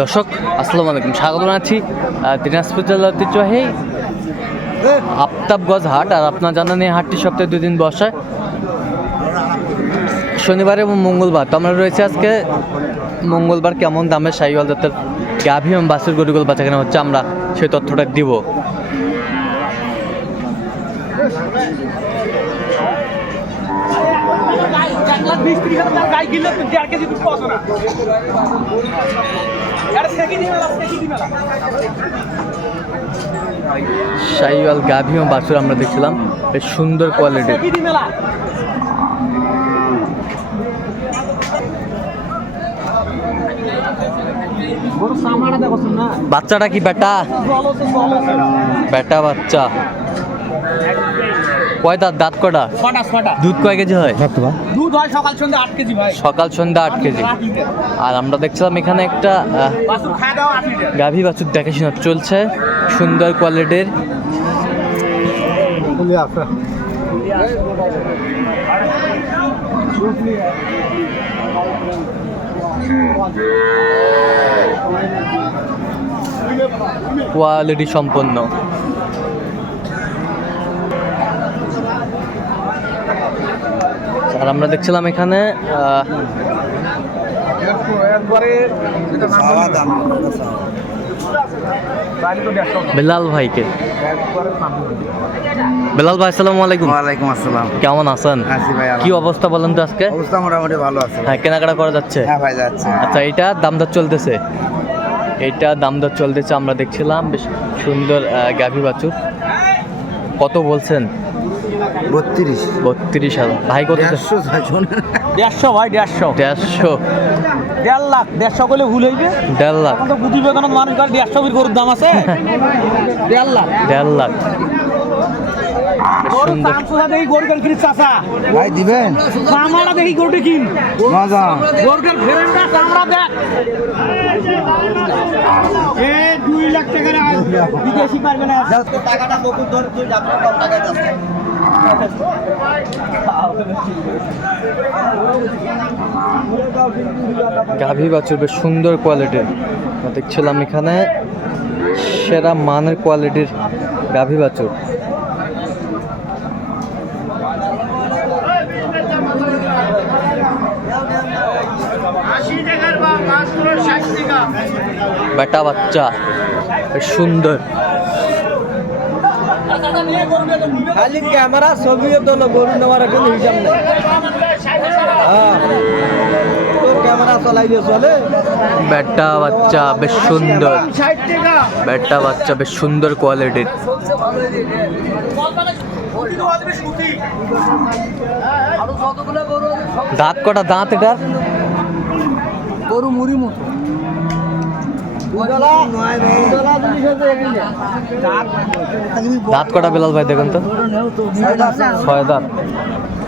দর্শক, আসসালামু আলাইকুম। স্বাগত জানাচ্ছি দিনাজপুর জেলার ঐতিহ্যবাহী আফতাবগঞ্জ হাট। আর আপনার জানেন এই হাটটি সপ্তাহে দুই দিন বসায় শনিবার এবং মঙ্গলবার। তো আমরা রয়েছে আজকে মঙ্গলবার কেমন দামে সাইওয়াল জাতের গাভী এবং বাসুর গরুগুলো বাচ্চা কেনা হচ্ছে আমরা। সেই তথ্যটা দিব। সাইওয়াল গাভী এবং বাছুর আমরা দেখছিলাম। বেশ সুন্দর কোয়ালিটির বাচ্চাটা কি বেটা? বেটা বাচ্চা। কয় দাঁত? দাঁত কটা? দুধ কয় কেজি হয়? দুধ হয় সকাল সন্ধ্যা আট কেজি ভাই। সকাল সন্ধ্যা আট কেজি। আর আমরা দেখছিলাম এখানে একটা গাভী বাছুর দেখাশোনা চলছে। সুন্দর কোয়ালিটির। কোয়ালিটি সম্পন্ন। আর আমরা দেখছিলাম এখানে বেলাল ভাইকে। বেলাল ভাই আসসালামু আলাইকুম। ওয়ালাইকুম আসসালাম। কেমন আছেন? ভাই কি অবস্থা বলেন তো আজকে? অবস্থা মোটামুটি ভালো আছে হ্যাঁ কেনাকাটা করা যাচ্ছে? হ্যাঁ ভাই যাচ্ছে। আচ্ছা এটা দাম দর চলতেছে? এটা দাম দর চলতেছে আমরা দেখছিলাম বেশ সুন্দর গাভী বাছুর। কত বলছেন? বত্রিশ। বত্রিশ হাজার। ভাই কত দেড়শো দেড়শো? ভাই দেড়শো। দেড়শো। দেড় লাখ। দেড়শো করলে ভুল হইবে? দেড় লাখ। তো মানুষ করে দেড়শো গরুর দাম আছে? দেড় লাখ। দেড় ভাই দিবেন? দেখি গরুটি কিন। মজা। গরুটার ফেরেনটা চামড়া দেখ। এ দুই লাখ টাকার বিদেশি পারবে না। টাকাটা বকুর ধরে তুই যাত্রা কম টাকায় যাচ্ছে গাভী বাছুর বেশ সুন্দর কোয়ালিটির দেখছিলাম এখানে সেরা মানের কোয়ালিটির গাভী বাছুর বেটা বাচ্চা বেশ সুন্দর। খালি ক্যামেরা ছবিও তো গরু নেওয়ার কোনো হিসাব নেই। হ্যাঁ। চলে। বেটা বাচ্চা বেশ সুন্দর। বেটা বাচ্চা বেশ সুন্দর কোয়ালিটির দাঁত কটা দাঁত এটা গরু মুড়ি মতো। দাঁত কটা বেলাল ভাই দেখুন তো। ছয় দাঁত।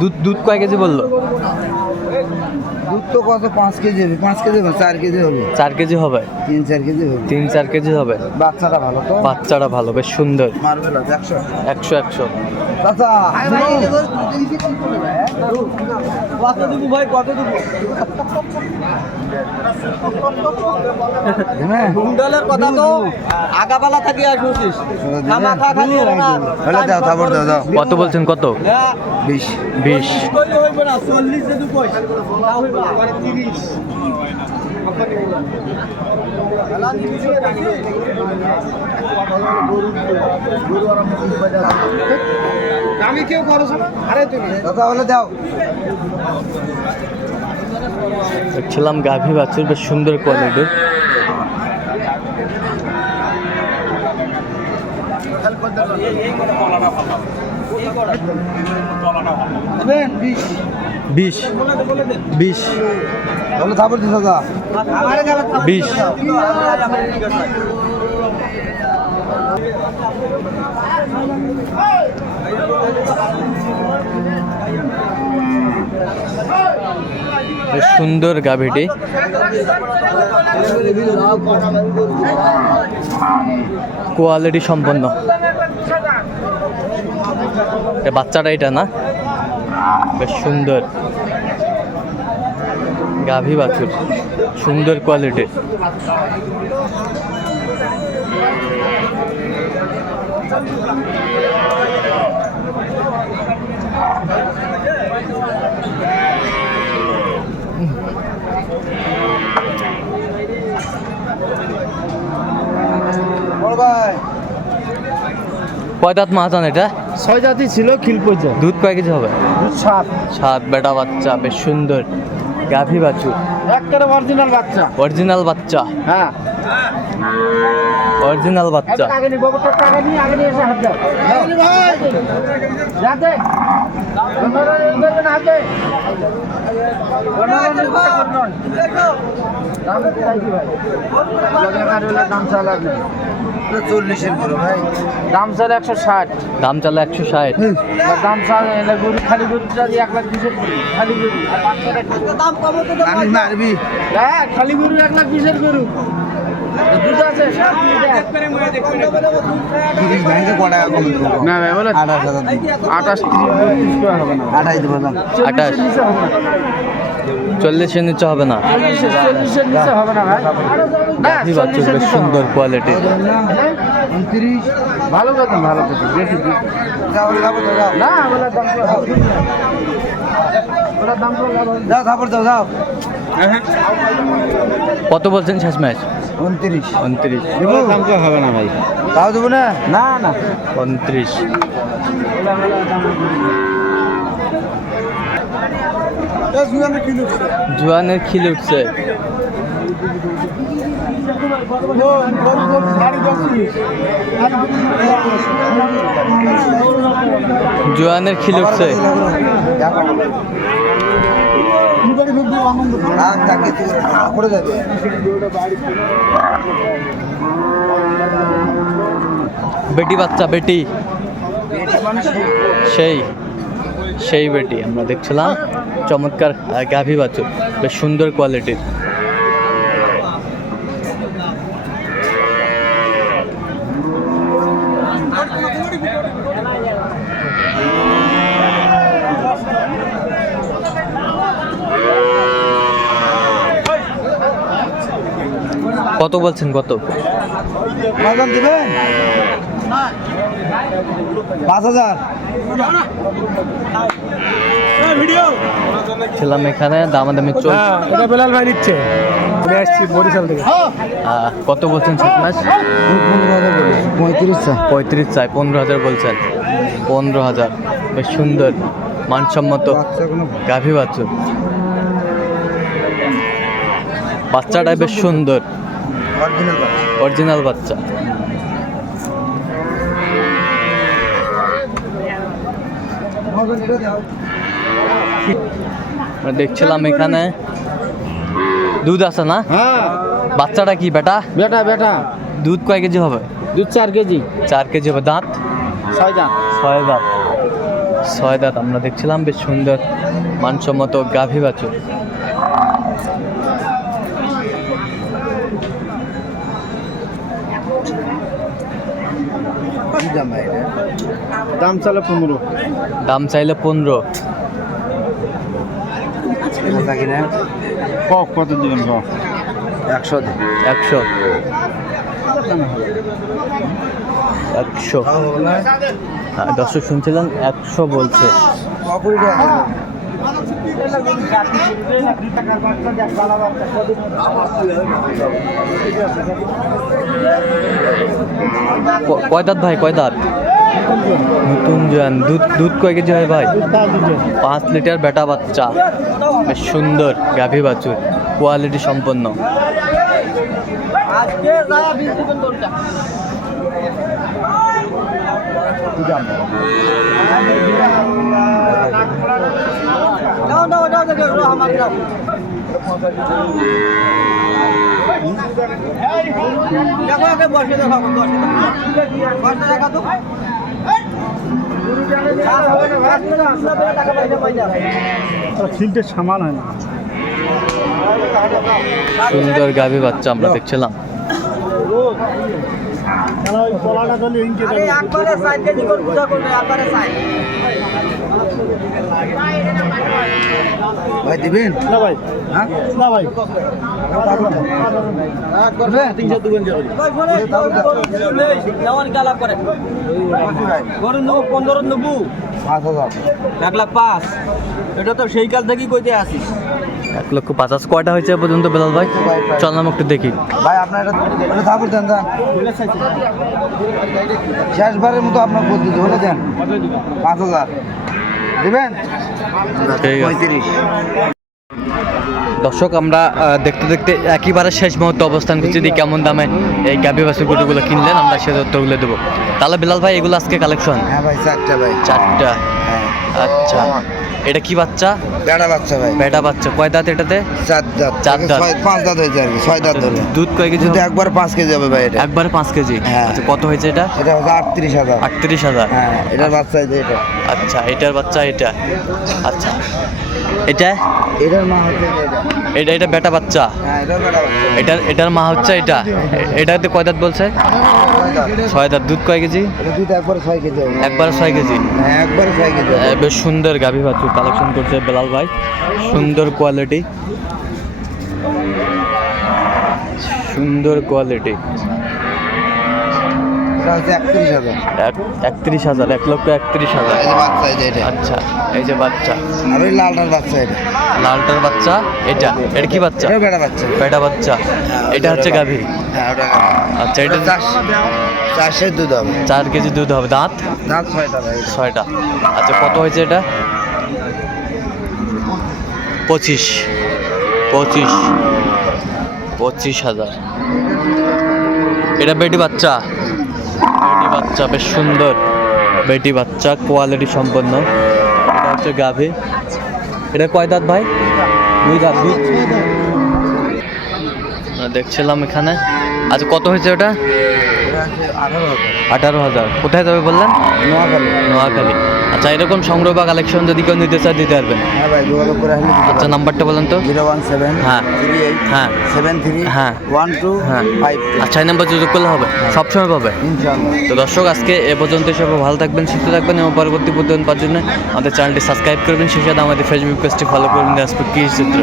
দুধ দুধ কয় কেজি বলল? দুধ তো কত? পাঁচ কেজি হবে। পাঁচ কেজি হবে চার কেজি হবে। চার কেজি হবে? তিন চার কেজি হবে। তিন চার কেজি হবে? বাচ্চাটা ভালো তো? বাচ্চাটা ভালো বেশ সুন্দর। মার্বেল একশো। একশো একশো। চাচা কত দেবো ভাই কত দেবো হ্যাঁ কথা তো আগাবেলা থাকি আর শুনছিস। খামাখা খালি ওরা না। হলে দাও তারপর দাও দাও। কত বলছেন কত? হ্যাঁ, বিশ। বিশ। কইলে না চল্লিশ তিরিশ আমি কেউ করছ না আরে তুমি চাচা হলে দাও দেখছিলাম গাভী বাছুর বেশ সুন্দর কোয়ালিটির বিশ বিশ। বিশ। হলে তারপর দিস চাচা বিশ। সুন্দর গাভীটি। কোয়ালিটি সম্পন্ন। বাচ্চাটা এটা না? বেশ সুন্দর। গাভী বাছুর সুন্দর কোয়ালিটির ভাই। কয় দাঁত মাহাজান এটা? ছয় জাতি ছিল খিলপোজা দুধ কয় কেজি হবে? সাত। সাত বেটা বাচ্চা বেশ সুন্দর। গাভী বাছুর একটা অরিজিনাল বাচ্চা। অরিজিনাল বাচ্চা। হ্যাঁ। অরিজিনাল বাচ্চা। আগে নি গোবরটা টাকা নিয়ে আগে নিয়ে এসে হাত দাও। ভাই। যাতে তোমরা দেখেন হাতে দাম চাইছি ভাই। দাম চালা চল্লিশের করে ভাই। দাম চাল একশো ষাট। দাম চালে একশো ষাট। দাম চাল গরু খালি গরুটা এক লাখ বিশের গরু খালি মারবি। হ্যাঁ খালি গরু এক লাখ বিশের গরু। আঠাশ আঠাশ চল্লিশের নিচে হবে না। গাভী বেশ সুন্দর কোয়ালিটি উনত্রিশ ভালো কথা ভালো কথা। যাও যাব তো যাও না ওগুলোর দাম তো হবে না। ওটার দাম তো লাভ হবে। যাও থাপড় দাও কত বলছেন শেষ ম্যাচ? উনত্রিশ। উনত্রিশ। হবে না ভাই। তাও দেবো না? না না। উনত্রিশ। জোয়ানের খিল উঠছে জোয়ানের খিল উঠছে বেটি বাচ্চা বেটি। সেই সেই বেটি আমরা দেখছিলাম। চমৎকার গাভী বাছুর। বেশ সুন্দর কোয়ালিটির কত বলছেন কত? পাঁচ হাজার। ছিলাম এখানে দামাদামি চলছে। এটা বেলাল ভাই নিচ্ছে। আমি আসছি বরিশাল থেকে। কত বলছেন শেষ ম্যাচ পনেরো হাজার বলেছি পঁয়ত্রিশ চা পঁয়ত্রিশ চাই পনেরো হাজার বলছেন। পনেরো হাজার বেশ সুন্দর মানসম্মত বাচ্চা কোনো গাভী বাছুর বাচ্চাটা বেশ সুন্দর। অরিজিনাল বাচ্চা। বাচ্চা। দেখছিলাম এখানে। দুধ আছে না? হ্যাঁ। বাচ্চাটা কি বেটা? বেটা বেটা। দুধ কয় কেজি হবে? দুধ চার কেজি। চার কেজি হবে। দাঁত? ছয় দাম ছয় দাঁত। ছয় দাঁত। আমরা দেখছিলাম বেশ সুন্দর মানসম্মত গাভী বাছুর। দাম চলে পনেরো। দাম চাইলে পনেরো। এটা থাকি না। কক কত দিবেন কক একশো। একশো। একশো। হ্যাঁ দর্শক শুনছিলেন একশো বলছে। কয় দাঁত ভাই কয় দাঁত? নতুন জান দুধ দুধ কয় কেজি হয় ভাই পাঁচ লিটার বেটা বাচ্চা বেশ সুন্দর গাভী বাছুর কোয়ালিটি সম্পন্ন ফিল্ডের সামান হয় না। সুন্দর গাভী বাচ্চা আমরা দেখছিলাম। আরে একবারে সাইড কেজি করে পূজা করবে একবারে সাইড ভাই দিবেন না ভাই হ্যাঁ না ভাই পনেরো নেব পাঁচ হাজার এক লাখ পাঁচ এটা তো সেই কাল থেকেই কইতে আসিস এক লক্ষ পঞ্চাশ কয়টা হয়েছে পর্যন্ত বেলাল ভাই চল নাম একটু দেখি ভাই আপনার এটা শেষবারের মতো আপনার বলতে বলে দেন। পাঁচ হাজার। দিবেন। পঁয়ত্রিশ। দর্শক আমরা দেখতে দেখতে একেবারে শেষ মুহূর্তে অবস্থান করছি। দিয়ে কেমন দামে এই গাভী বাছুর গরুগুলো কিনলেন আমরা সে তথ্যগুলো দেবো। তাহলে বিলাল ভাই এগুলো আজকে কালেকশন হ্যাঁ ভাই চারটা ভাই। চারটা। হ্যাঁ। আচ্ছা। এটা কি বাচ্চা? বেড়া বাচ্চা ভাই। বেটা বাচ্চা। কয় দাঁত এটাতে? চার দাঁত। চার দাঁত। পাঁচ দাঁত হয়েছে আর কি ছয় দাঁত ধরে। দুধ কয় কেজি একবার পাঁচ কেজি হবে ভাই এটা। একবারে পাঁচ কেজি? হ্যাঁ। আচ্ছা কত হয়েছে এটা? এটা হচ্ছে আটত্রিশ হাজার। আটত্রিশ হাজার। হ্যাঁ এটার বাচ্চা এই যে এটা। আচ্ছা এটার বাচ্চা এটা। আচ্ছা। এটা? এটার মা হচ্ছে এটা। এটা এটা বেটা বাচ্চা? হ্যাঁ এটার বাচ্চা। এটার এটার মা হচ্ছে এটা? এটাতে কয় দাঁত বলছে? ছয় দাঁত। দুধ কয় কেজি? দুধ একবারে ছয় কেজি একবারে ছয় কেজি। হ্যাঁ একবারে ছয় কেজি বেশ সুন্দর গাভী বাছুর। কালেকশন করছে বেলাল ভাই। সুন্দর কোয়ালিটি সুন্দর কোয়ালিটি একত্রিশ হাজার এক লক্ষ একত্রিশ হাজার। আচ্ছা এই যে বাচ্চা। আর ওই লালটার বাচ্চা এটা। লালটার বাচ্চা এটা? এটা কি বাচ্চা? এটা বাচ্চা। বেটা বাচ্চা। এটা হচ্ছে গাভী। হ্যাঁ আচ্ছা এটা চার চারশের দুধ হবে। চার কেজি দুধ হবে। দাঁত? দাঁত ছয়টা ছয়টা। আচ্ছা কত হয়েছে এটা? পঁচিশ। পঁচিশ। পঁচিশ হাজার। এটা বেটি বাচ্চা। বেটি বাচ্চা বেশ সুন্দর। বেটি বাচ্চা কোয়ালিটি সম্পন্ন। এটা হচ্ছে গাভী। এটা কয় দাঁত ভাই? দুই দাঁত। দুই দেখছিলাম এখানে। আচ্ছা কত হয়েছে ওটা? আঠারো হাজার। আঠারো হাজার। কোথায় যাবে বললেন? নোয়াখালী। নোয়াখালী। আচ্ছা এরকম সংগ্রহ বা কালেকশন যদি কেউ নিতে চায় দিতে পারবেন। হ্যাঁ ভাই যোগাযোগ করে আসলে দিতে আচ্ছা নাম্বারটা বলেন তো। জিরো ওয়ান সেভেন হ্যাঁ। থ্রি এইট হ্যাঁ। সেভেন থ্রি হ্যাঁ। ওয়ান টু হ্যাঁ। ফাইভ আচ্ছা এই নাম্বার যোগাযোগ করলে হবে? সবসময় পাবে? ইনশাআল্লাহ। তো দর্শক আজকে এ পর্যন্ত সব ভালো থাকবেন সুস্থ থাকবেন এবং পরবর্তী প্রতিদিন পাওয়ার জন্য আমাদের চ্যানেলটি সাবস্ক্রাইব করবেন। সেই সাথে আমাদের ফেসবুক পেজটি ফলো করবেন। দিনাজপুর কৃষি চিত্র।